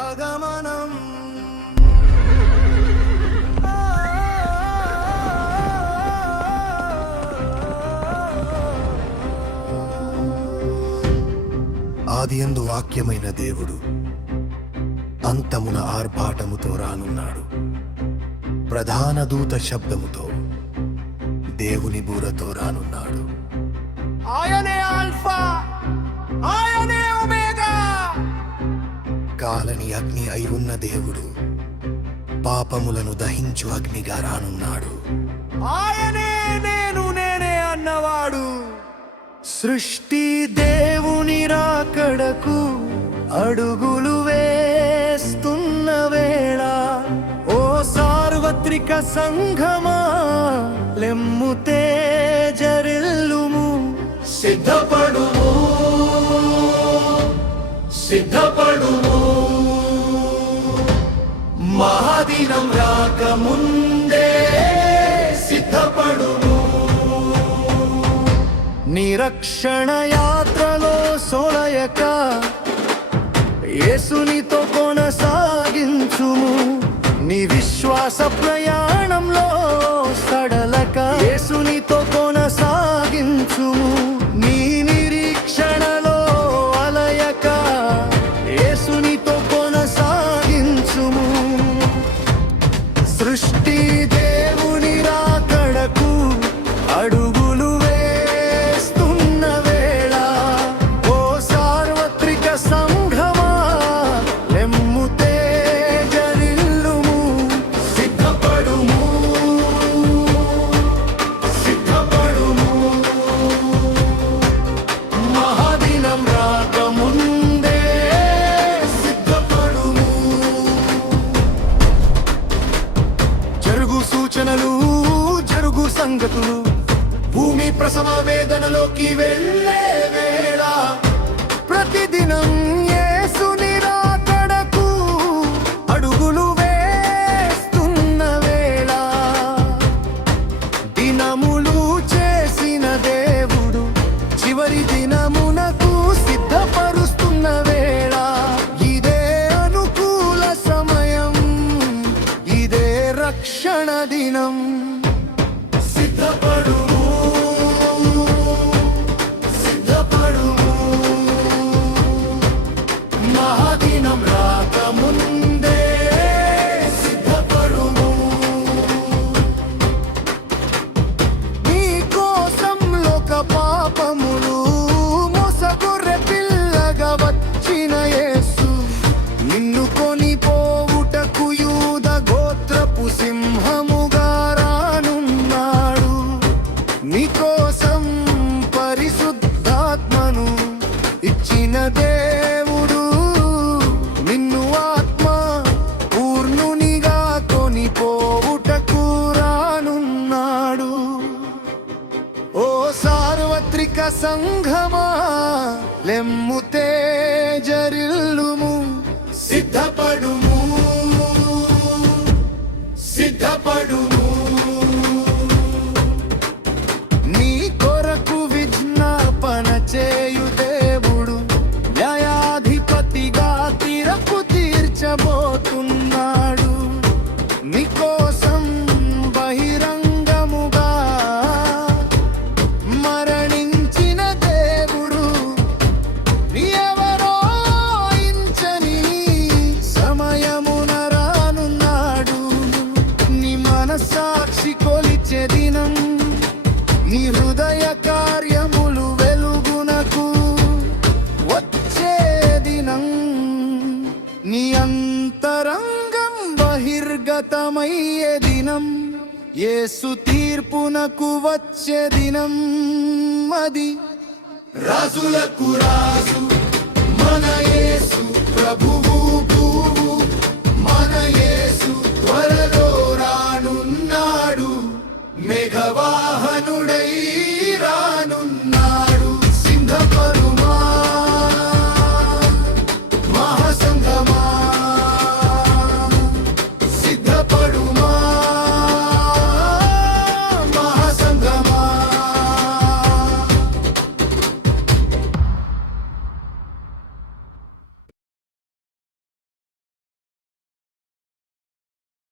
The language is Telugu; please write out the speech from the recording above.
ఆగమనం ఆదియందు వాక్యమైన దేవుడు అంతమున ఆర్భాటముతో రానున్నాడు. ప్రధాన దూత శబ్దముతో దేవుని బూరతో రానున్నాడు. ఆయనే ఆల్ఫా, ఆయనే ఒమేగా. కాలని అగ్ని అయి ఉన్న దేవుడు పాపములను దహించు అగ్నిగా రానున్నాడు. ఆయనే నేనే అన్నవాడు. సృష్టి దేవుని రాకడకు అడుగులు వేస్తున్న వేళ, ఓ సార్వత్రిక సంఘమా లెమ్ము తేజరిల్లుము. సిద్ధపడుము, సిద్ధపడుము, మహాదినం రాకముందే సిద్ధపడుము. నిరక్షణ యాత్రలో సోలయక యేసునితో కొనసాగించుము. నీ విశ్వాస ప్రయాణంలో సడలక యేసునితో కొనసాగించుము. నీ నిరీక్షణలో అలయక యేసునితో కొనసాగించుము. సృష్టి దేవుని రాకడకు అడుగులు వేస్తున్న వేళ, ఓ సార్వత్రిక సంఘమా లెమ్ము తేజరిల్లుము. సిద్ధపడుము, సిద్ధపడుము, మహాదినం రాకముందే సిద్ధపడుము. జరుగు సూచనలు, జరుగు సంగతులు, భూమి ప్రసవ వేదనలోకి వెళ్ళే వేళ, ప్రతిదినం యేసుని రాకడకు అడుగులు వేస్తున్న వేళ, దినములు చేసిన దేవుడు చివరి దినమునకు సిద్ధపరుస్తున్న వేళ, ఇదే అనుకూల సమయం, ఇదే రక్షణ దినం. సిద్ధపడుము, సిద్ధపడుము, మహాదినం రాకముందే సిద్ధపడుము. నీ కోసం లోక పాపములు మోసగొర్రె పిల్లగా వచ్చిన యేసు, నిన్ను కొనిపోవుటకు యూద గోత్రపు సింహముగా రానున్నాడు. నీకోసం పరిశుద్ధాత్మను ఇచ్చిన దేవుడు నిన్ను ఆత్మ పూర్ణునిగా కొనిపోవుటకు రానున్నాడు. ఓ సార్వత్రిక సంఘమా లెమ్ము తేజరిల్లుము. సిద్ధపడుము, సిద్ధపడుము, నీ కొరకు విజ్ఞాపన చేయు దేవుడు న్యాయాధిపతిగా తీర్పు తీర్చబోతున్నాడు. నీకోసం బహిరంగముగా మరణించిన దేవుడు నీ ఎవరో ఇంచని సమయమున రానున్నాడు. నీ మనస్సాక్షి కొలిచే దినం, నీ హృదయ కార్యములు వెలుగునకు వచ్చే దినం, నీ అంతరంగం బహిర్గతమయ్యే దినం, యేసు తీర్పునకు వచ్చే దినం. అది రాజులకు రాజు మన యేసు ప్రభువు